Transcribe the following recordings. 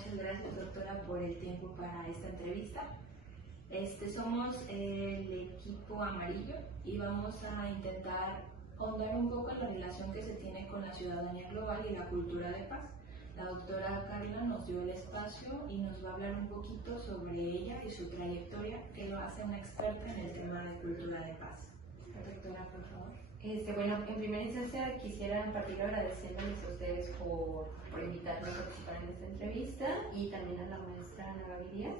Muchas gracias, doctora, por el tiempo para esta entrevista. Somos el equipo amarillo y vamos a intentar ahondar un poco en la relación que se tiene con la ciudadanía global y la cultura de paz. La doctora Carla nos dio el espacio y nos va a hablar un poquito sobre ella y su trayectoria, que lo hace una experta en el tema de cultura de paz. Doctora, por favor. Bueno, en primera instancia quisiera partir agradeciéndoles a ustedes por invitarnos a participar en esta entrevista y también a la maestra Ana Gaby Díaz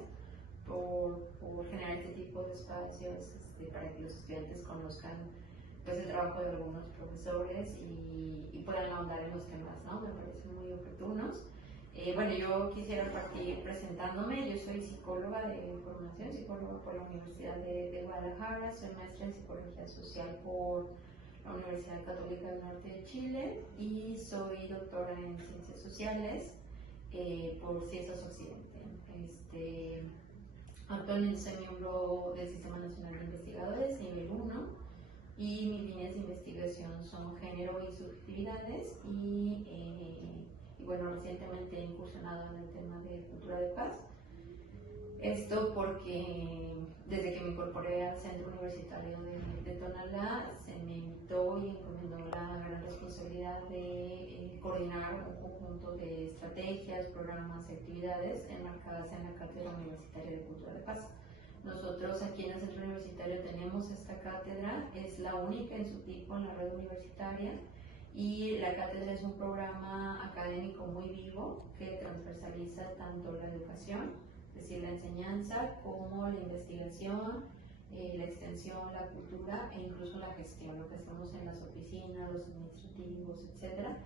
por generar este tipo de espacios para que los estudiantes conozcan pues, el trabajo de algunos profesores y puedan ahondar en los temas, ¿no? Me parecen muy oportunos. Bueno, yo quisiera partir presentándome. Yo soy psicóloga de formación, psicóloga por la Universidad de Guadalajara, soy maestra en Psicología Social por la Universidad Católica del Norte de Chile y soy doctora en Ciencias Sociales por Ciencias Occidente. Actualmente soy miembro del Sistema Nacional de Investigadores, nivel 1, y mis líneas de investigación son género y subjetividades y bueno, recientemente he incursionado en el tema de cultura de paz. Esto porque desde que me incorporé al Centro Universitario de Tonalá se me invitó y encomendó la gran responsabilidad de coordinar un conjunto de estrategias, programas y actividades enmarcadas en la Cátedra Universitaria de Cultura de Paz. Nosotros aquí en el Centro Universitario tenemos esta cátedra, es la única en su tipo en la red universitaria y la cátedra es un programa académico muy vivo que transversaliza tanto la educación, es decir, la enseñanza, como la investigación, la extensión, la cultura e incluso la gestión, lo que estamos en las oficinas, los administrativos, etcétera,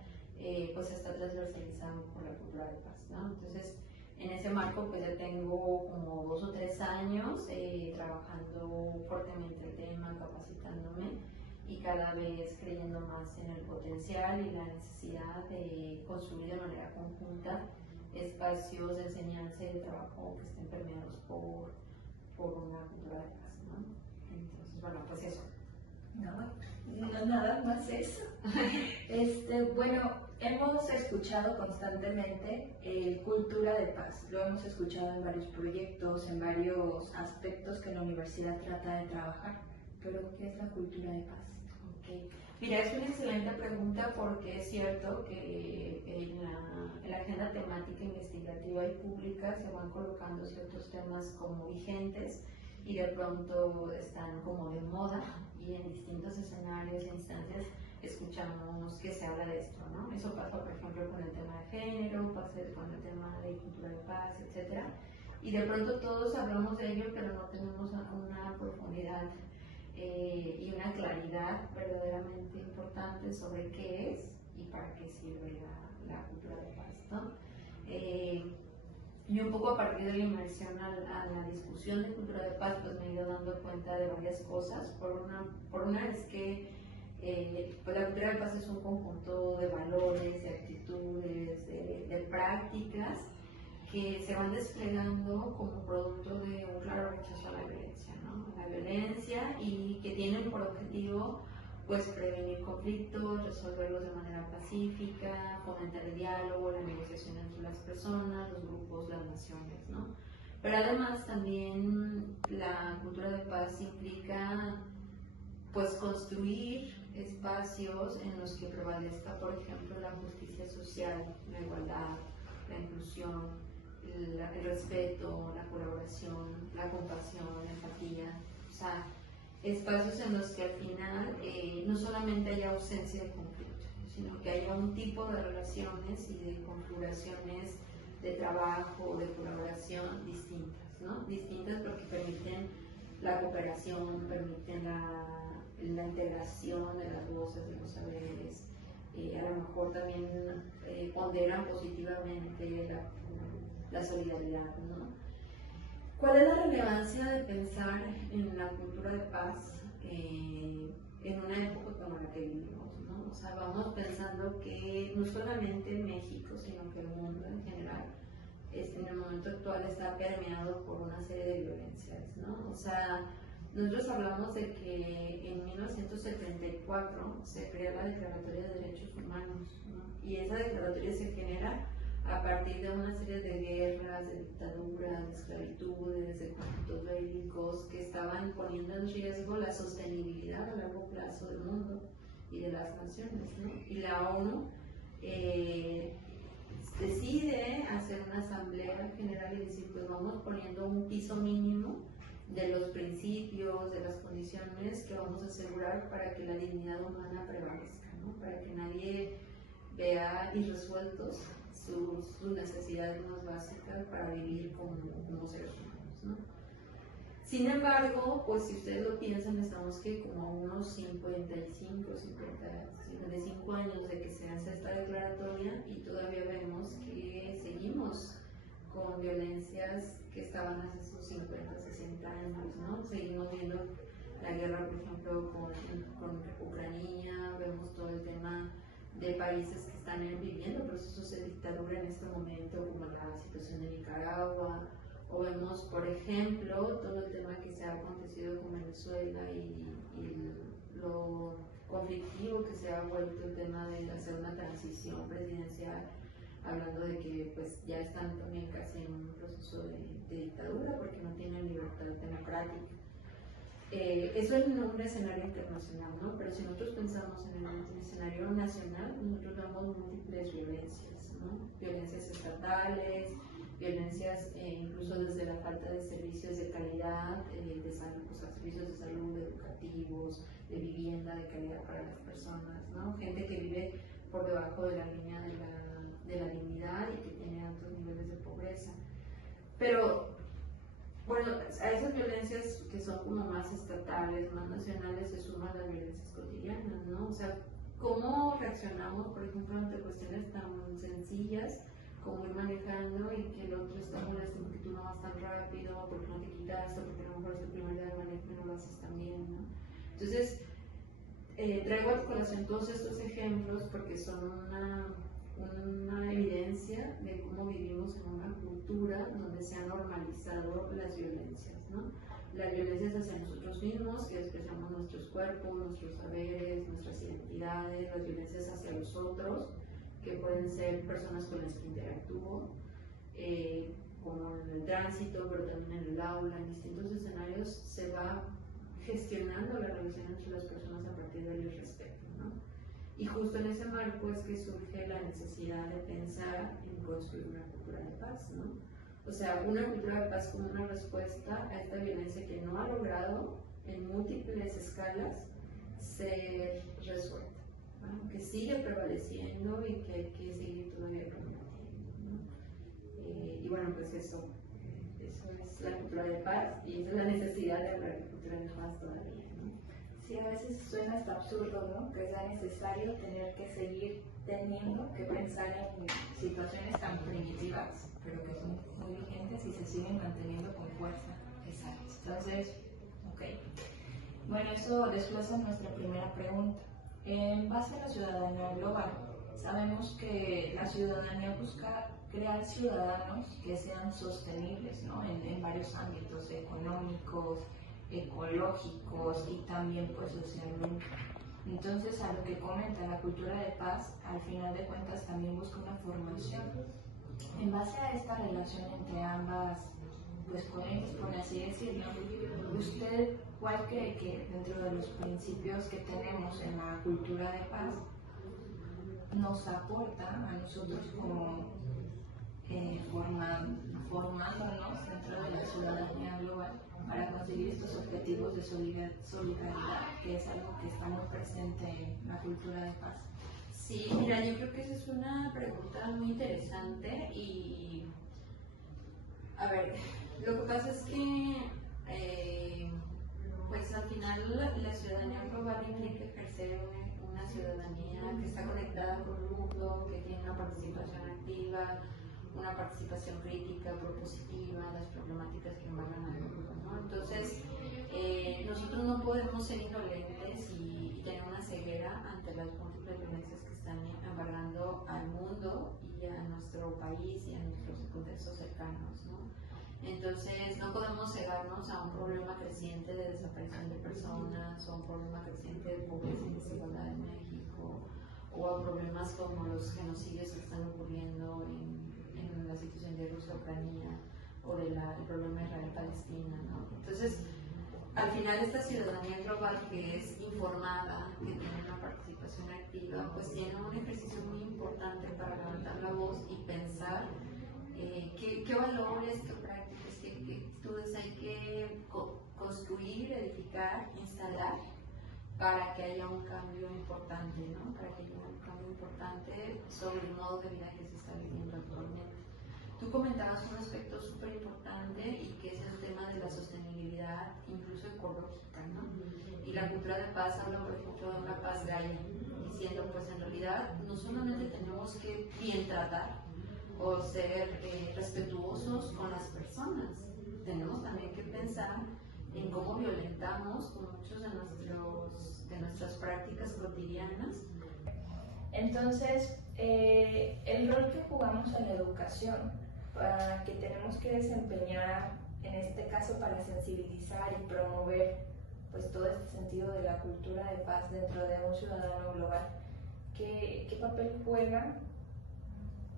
pues está transversalizado por la cultura de paz, ¿no? Entonces, en ese marco, pues ya tengo como 2 o 3 años trabajando fuertemente el tema, capacitándome y cada vez creyendo más en el potencial y la necesidad de construir de manera conjunta espacios de enseñanza y de trabajo que estén permeados por una cultura de paz, ¿no? Entonces, bueno, pues eso. No, nada más eso. Bueno, hemos escuchado constantemente cultura de paz. Lo hemos escuchado en varios proyectos, en varios aspectos que la universidad trata de trabajar. Pero, ¿qué es la cultura de paz? Okay. Mira, es una excelente pregunta porque es cierto que en la agenda temática investigativa y pública se van colocando ciertos temas como vigentes y de pronto están como de moda y en distintos escenarios e instancias escuchamos que se habla de esto, ¿no? Eso pasa, por ejemplo, con el tema de género, pasa con el tema de cultura de paz, etc. Y de pronto todos hablamos de ello, pero no tenemos una profundidad y una claridad verdaderamente importante sobre qué es y para qué sirve la cultura de paz, ¿no? Yo un poco a partir de la inmersión a la discusión de cultura de paz, pues me he ido dando cuenta de varias cosas. Por una es que pues la cultura de paz es un conjunto de valores, de actitudes, de prácticas que se van desplegando como producto de un claro rechazo a la violencia, ¿no? La violencia y que tienen por objetivo pues prevenir conflictos, resolverlos de manera pacífica, fomentar el diálogo, la negociación entre las personas, los grupos, las naciones, ¿no? Pero además también la cultura de paz implica pues construir espacios en los que prevalezca, por ejemplo, la justicia social, la igualdad, la inclusión, el respeto, la colaboración, la compasión, la empatía, o sea, espacios en los que al final no solamente haya ausencia de conflicto, sino que haya un tipo de relaciones y de configuraciones de trabajo, de colaboración distintas, ¿no? Distintas porque permiten la cooperación, permiten la integración de las voces, de los saberes, a lo mejor también ponderan positivamente la solidaridad, ¿no? ¿Cuál es la relevancia de pensar en la cultura de paz en una época como la que vivimos, ¿no? O sea, vamos pensando que no solamente México, sino que el mundo en general, en el momento actual está permeado por una serie de violencias, ¿no? O sea, nosotros hablamos de que en 1974 se crea la Declaratoria de Derechos Humanos, ¿no? Y esa declaratoria se genera a partir de una serie de guerras, de dictaduras, de esclavitudes, de conflictos bélicos que estaban poniendo en riesgo la sostenibilidad a largo plazo del mundo y de las naciones, ¿no? Y la ONU decide hacer una asamblea general y decir, pues vamos poniendo un piso mínimo de los principios, de las condiciones que vamos a asegurar para que la dignidad humana prevalezca, ¿no? Para que nadie vea irresueltos sus necesidades más básicas para vivir como seres humanos, ¿no? Sin embargo, pues si ustedes lo piensan, estamos que como a unos 55 años de que se hace esta declaratoria y todavía vemos que seguimos con violencias que estaban hace sus 50, 60 años, ¿no? Seguimos viendo la guerra, por ejemplo, con Ucrania, vemos todo el tema de países que están viviendo procesos de dictadura en este momento, como la situación de Nicaragua, o vemos, por ejemplo, todo el tema que se ha acontecido con Venezuela y lo conflictivo que se ha vuelto el tema de hacer una transición presidencial, hablando de que pues ya están también casi en un proceso de dictadura porque no tienen libertad democrática. Eso en un escenario internacional, ¿no? Pero si nosotros pensamos en el escenario nacional, nosotros vemos múltiples violencias, ¿no? Violencias estatales, violencias incluso desde la falta de servicios de calidad, de salud, o sea, servicios de salud, educativos, de vivienda de calidad para las personas, ¿no? Gente que vive por debajo de la línea de la dignidad y que tiene altos niveles de pobreza. Pero bueno, a esas violencias que son como más estatales, más nacionales, se suman las violencias cotidianas, ¿no? O sea, ¿cómo reaccionamos, por ejemplo, ante cuestiones tan sencillas como ir manejando y que el otro está molesto porque tú no vas tan rápido, porque no te quitaste, porque a lo mejor es tu primer día de manejo y no lo haces tan bien, ¿no? Entonces, traigo a colación todos estos ejemplos porque son una evidencia de cómo vivimos en una cultura donde se han normalizado las violencias, ¿no? Las violencias hacia nosotros mismos, que expresamos nuestros cuerpos, nuestros saberes, nuestras identidades, las violencias hacia los otros, que pueden ser personas con las que interactúo, como en el tránsito, pero también en el aula, en distintos escenarios se va gestionando la relación entre las personas a partir del respeto, ¿no? Y justo en ese marco es que surge la necesidad de pensar en construir una cultura de paz, ¿no? O sea, una cultura de paz como una respuesta a esta violencia que no ha logrado en múltiples escalas ser resuelta, ¿no? Que sigue prevaleciendo y que hay que seguir todavía combatiendo, ¿no? Y bueno, pues eso es la cultura de paz y esa es la necesidad de hablar de cultura de paz todavía, ¿no? Sí, a veces suena hasta absurdo, ¿no? Que sea necesario tener que seguir teniendo que pensar en situaciones tan primitivas, pero que son muy vigentes y se siguen manteniendo con fuerza. Exacto. Entonces, ok. Bueno, eso desplaza nuestra primera pregunta. En base a la ciudadanía global, sabemos que la ciudadanía busca crear ciudadanos que sean sostenibles, ¿no? En varios ámbitos económicos, ecológicos y también pues socialmente. Entonces, a lo que comenta la cultura de paz, al final de cuentas también busca una formación. En base a esta relación entre ambas pues corrientes, por así decirlo, ¿usted cuál cree que dentro de los principios que tenemos en la cultura de paz nos aporta a nosotros como formándonos dentro de la ciudadanía global para conseguir estos objetivos de solidaridad, que es algo que está muy presente en la cultura de paz? Sí, mira, yo creo que esa es una pregunta muy interesante y, a ver, lo que pasa es que, pues al final la ciudadanía global implica ejercer una ciudadanía que está conectada con el mundo, que tiene una participación activa, una participación crítica, propositiva, las problemáticas que embargan al mundo, ¿no? Entonces, nosotros no podemos ser indolentes y tener una ceguera ante las múltiples violencias que están embargando al mundo y a nuestro país y a nuestros contextos cercanos, ¿no? Entonces, no podemos cegarnos a un problema creciente de desaparición de personas, o a un problema creciente de pobreza y desigualdad en México, o a problemas como los genocidios que están ocurriendo en Ucrania o del problema Israel-Palestina, ¿no? Entonces, al final esta ciudadanía global que es informada, que tiene una participación activa, pues tiene un ejercicio muy importante para levantar la voz y pensar qué valores, qué prácticas, qué actitudes hay que construir, edificar, instalar para que haya un cambio importante, ¿no? Para que haya un cambio importante sobre el modo de vida que se está viviendo actualmente. Tú comentabas un aspecto súper importante y que es el tema de la sostenibilidad, incluso ecológica, ¿no? Y la cultura de paz habla, por ejemplo, de una paz gaia, diciendo, pues en realidad no solamente tenemos que bien tratar o ser respetuosos con las personas, tenemos también que pensar en cómo violentamos con muchos de nuestras prácticas cotidianas. Entonces, el rol que jugamos en la educación, que tenemos que desempeñar, en este caso para sensibilizar y promover pues todo este sentido de la cultura de paz dentro de un ciudadano global, ¿qué papel juega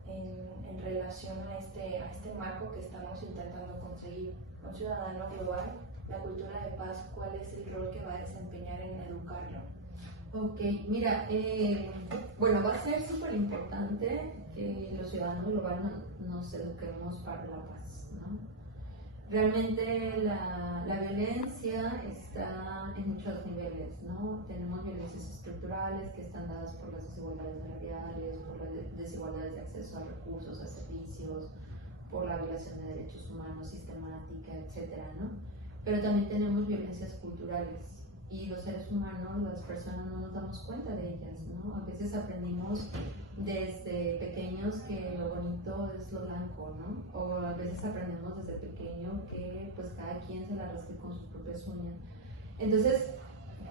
en relación a este marco que estamos intentando conseguir? Un ciudadano global, la cultura de paz, ¿cuál es el rol que va a desempeñar en educarlo? Ok, mira, bueno, va a ser súper importante que los ciudadanos globales nos eduquemos para la paz, ¿no? Realmente la violencia está en muchos niveles, ¿no? Tenemos violencias estructurales que están dadas por las desigualdades salariales, por las desigualdades de acceso a recursos, a servicios, por la violación de derechos humanos sistemática, etcétera, ¿no? Pero también tenemos violencias culturales y los seres humanos, las personas, no nos damos cuenta de ellas, ¿no? A veces aprendimos desde pequeños que lo bonito es lo blanco, ¿no? O a veces aprendemos desde pequeño que pues cada quien se la rasque con sus propias uñas. Entonces,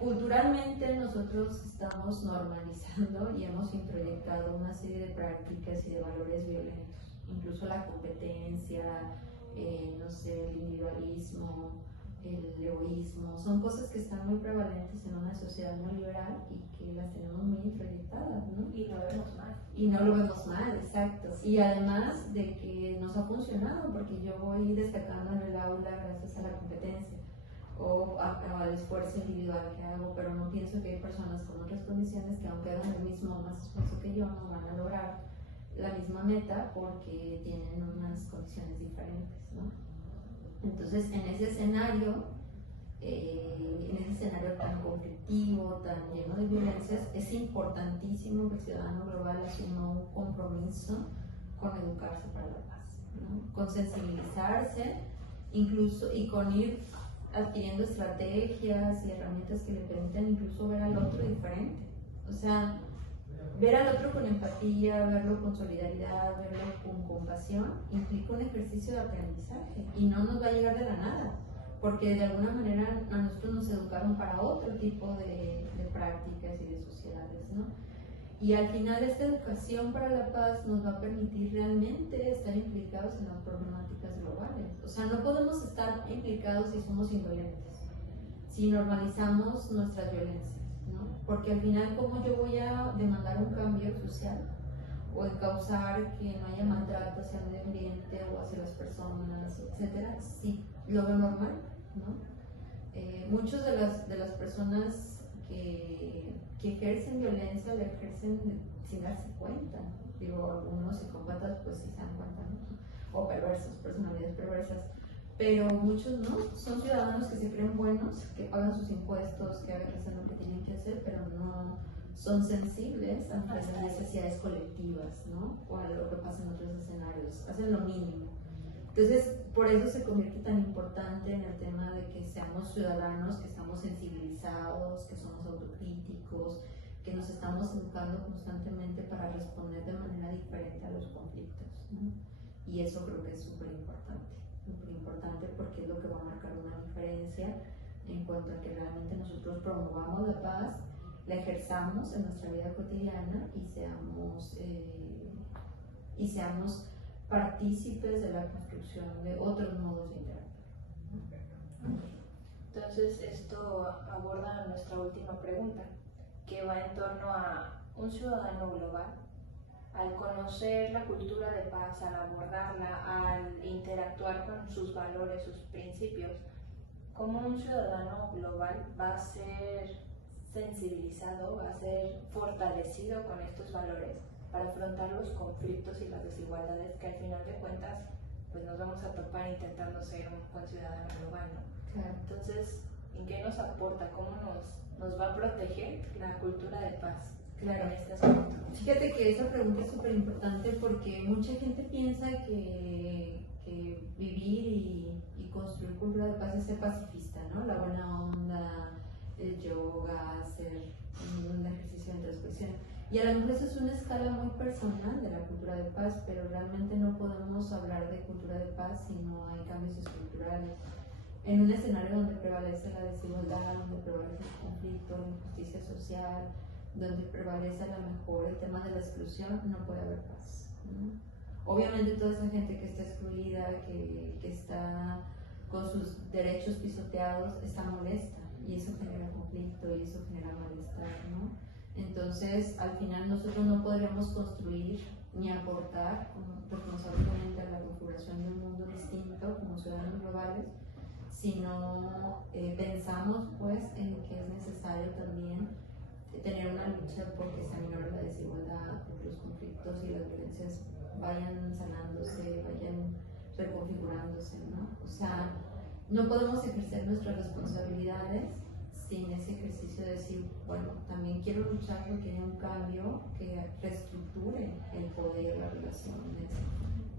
culturalmente nosotros estamos normalizando y hemos introyectado una serie de prácticas y de valores violentos, incluso la competencia, no sé, el individualismo, el egoísmo, son cosas que están muy prevalentes en una sociedad neoliberal y que las tenemos muy introyectadas, ¿no? Y lo vemos mal. Y no lo vemos mal, exacto. Y además de que nos ha funcionado, porque yo voy destacando en el aula gracias a la competencia o al esfuerzo individual que hago, pero no pienso que hay personas con otras condiciones que aunque hagan el mismo o más esfuerzo que yo, no van a lograr la misma meta porque tienen unas condiciones diferentes, ¿no? Entonces, en ese escenario tan conflictivo, tan lleno de violencias, es importantísimo que el ciudadano global asuma un compromiso con educarse para la paz, ¿no? Con sensibilizarse, incluso, y con ir adquiriendo estrategias y herramientas que le permitan incluso ver al otro diferente. O sea, ver al otro con empatía, verlo con solidaridad, verlo con compasión, implica un ejercicio de aprendizaje y no nos va a llegar de la nada, porque de alguna manera a nosotros nos educaron para otro tipo de prácticas y de sociedades, ¿no? Y al final esta educación para la paz nos va a permitir realmente estar implicados en las problemáticas globales. O sea, no podemos estar implicados si somos indolentes, si normalizamos nuestras violencias, ¿no? Porque al final, ¿cómo yo voy a demandar un cambio social o causar que no haya maltrato hacia el medio ambiente o hacia las personas, etcétera, si lo veo normal, ¿no? Muchas de las personas que ejercen violencia la ejercen sin darse cuenta. Digo, algunos psicópatas pues sí se dan cuenta, ¿no? O perversos, personalidades perversas. Pero muchos no, son ciudadanos que se creen buenos, que pagan sus impuestos, que hacen lo que tienen que hacer, pero no son sensibles ante las necesidades colectivas, ¿no? O a lo que pasa en otros escenarios, hacen lo mínimo. Entonces, por eso se convierte tan importante en el tema de que seamos ciudadanos, que estamos sensibilizados, que somos autocríticos, que nos estamos educando constantemente para responder de manera diferente a los conflictos, ¿no? Y eso creo que es súper importante porque es lo que va a marcar una diferencia en cuanto a que realmente nosotros promovamos la paz, la ejerzamos en nuestra vida cotidiana y seamos partícipes de la construcción de otros modos de interactuar. Entonces, esto aborda nuestra última pregunta, que va en torno a un ciudadano global. al conocer la cultura de paz, al abordarla, al interactuar con sus valores, sus principios, como un ciudadano global va a ser sensibilizado, va a ser fortalecido con estos valores para afrontar los conflictos y las desigualdades que al final de cuentas pues nos vamos a topar intentando ser un buen ciudadano global, ¿no? Claro. Entonces, ¿en qué nos aporta? ¿Cómo nos va a proteger la cultura de paz? Claro. En este aspecto. Fíjate que esa pregunta es súper importante porque mucha gente piensa que vivir y construir cultura de paz es ser pacifista, ¿no? La buena onda, el yoga, hacer un ejercicio de introspección. Y a lo mejor eso es una escala muy personal de la cultura de paz, pero realmente no podemos hablar de cultura de paz si no hay cambios estructurales. En un escenario donde prevalece la desigualdad, donde prevalece el conflicto, la injusticia social, donde prevalece a lo mejor el tema de la exclusión, no puede haber paz, ¿no? Obviamente toda esa gente que está excluida, que está con sus derechos pisoteados, está molesta y eso genera conflicto y eso genera malestar, ¿no? Entonces, al final nosotros no podríamos construir ni aportar responsablemente a la configuración de un mundo distinto como ciudadanos globales, sino pensamos pues en que es necesario también tener una lucha porque se aminore la desigualdad, porque los conflictos y las violencias vayan sanándose, vayan reconfigurándose, ¿no? O sea, no podemos ejercer nuestras responsabilidades sin ese ejercicio de decir, bueno, también quiero luchar porque hay un cambio que reestructure el poder, las relaciones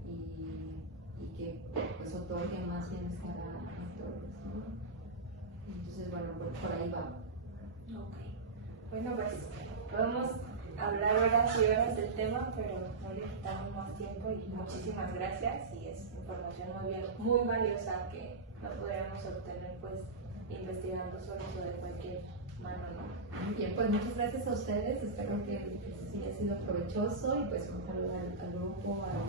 y que pues otorgue más bienestar a todos, ¿no? Entonces, bueno, por ahí va. Ok. Bueno, pues podemos hablar horas y horas del tema, pero no le quitamos más tiempo y muchísimas gracias y es información muy valiosa que no podríamos obtener pues investigando solo sobre cualquier mano, ¿no? Muy bien, pues muchas gracias a ustedes, espero que sí haya sido provechoso y pues un saludo al grupo, a la